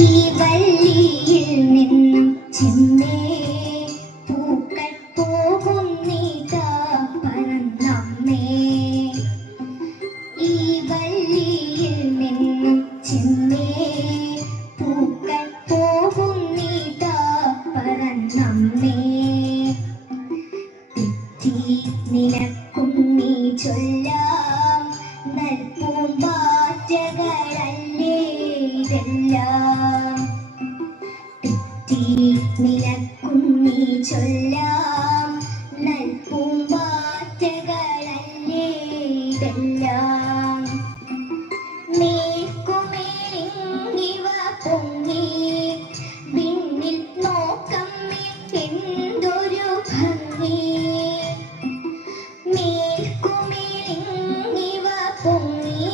ഈ വള്ളിയിൽ നിന്നും ചിന്നേ പൂക്കൾ പോകുന്നീതാ പറന്നമ്മേ. ഈ വള്ളിയിൽ നിന്നും ചിന്നേ പൂക്കൾ പോകുന്നീതാ പറന്നമ്മേ. തെറ്റി നിനക്കും നീ ചൊല്ലാം നൽപൂമ്പാറ്റകളല്ലേ ഇതെല്ലാം. തെറ്റി നിനക്കും നീ ചൊല്ലാം നൽപൂമ്പാറ്റകളല്ലേ ഇതെല്ലാം. മേൽക്കുമേലിങ്ങിവ പൊങ്ങി വിണ്ണിൽ നോക്കമ്മേ എന്തൊരു ഭംഗി. മേൽക്കുമേലിങ്ങിവ പൊങ്ങി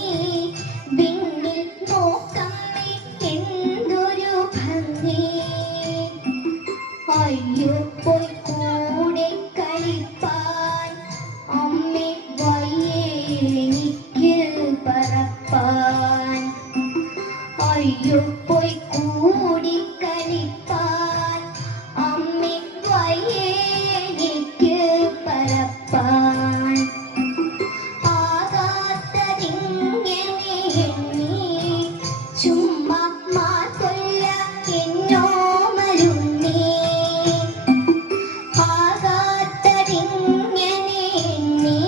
വിണ്ണിൽ നോക്കമ്മേ എന്തൊരു ഭംഗി. അയ്യോ പോയി കൂടെ കളിപ്പാൻ അമ്മേ വയ്യേ എനിക്ക് പറപ്പാൻ. അയ്യോ പോയി കൂടി കളിപ്പാൻ അമ്മേ വയ്യേ എനിക്ക് പറപ്പാൻ. ആകാത്തതിങ്ങനെ എണ്ണി ചുമ്മാ മാതൊല്ല എന്നോമലുണ്ണി. ആകാത്തതിങ്ങനെ എണ്ണി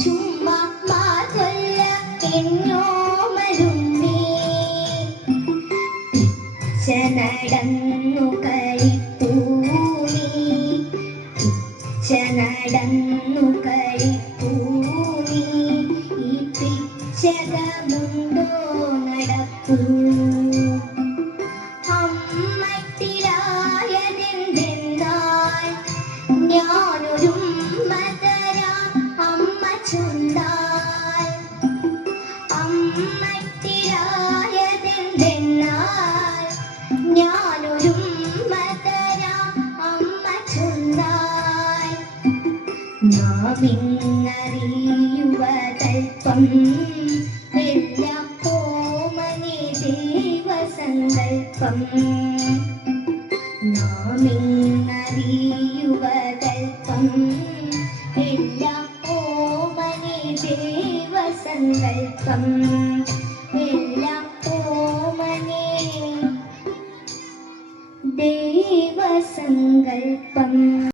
ചുമ്മാ മാതൊല്ല എന്നോമലുണ്ണി. നടന്നു കളിപ്പൂനി നടന്നു കളിപ്പൂനി. ഈ പിച്ചകമുണ്ടോ നടപ്പൂ. അമ്മത്തിലായതെന്തെന്നാൽ ഞാനൊരുമ്മ തരാം അമ്മ ചൊന്നാൽ. അമ്മത്തിലായതെന്തെന്നാൽ ഞാനൊരുമ്മ തരാം അമ്മ ചൊന്നാൽ. നാമിന്നറിയുവതൽപ്പം എല്ലാം ഓമനെ ദൈവസങ്കൽപ്പം. നാമിന്നറിയുവതൽപ്പം എല്ലാം ഓമനെ ദൈവസങ്കൽപ്പം.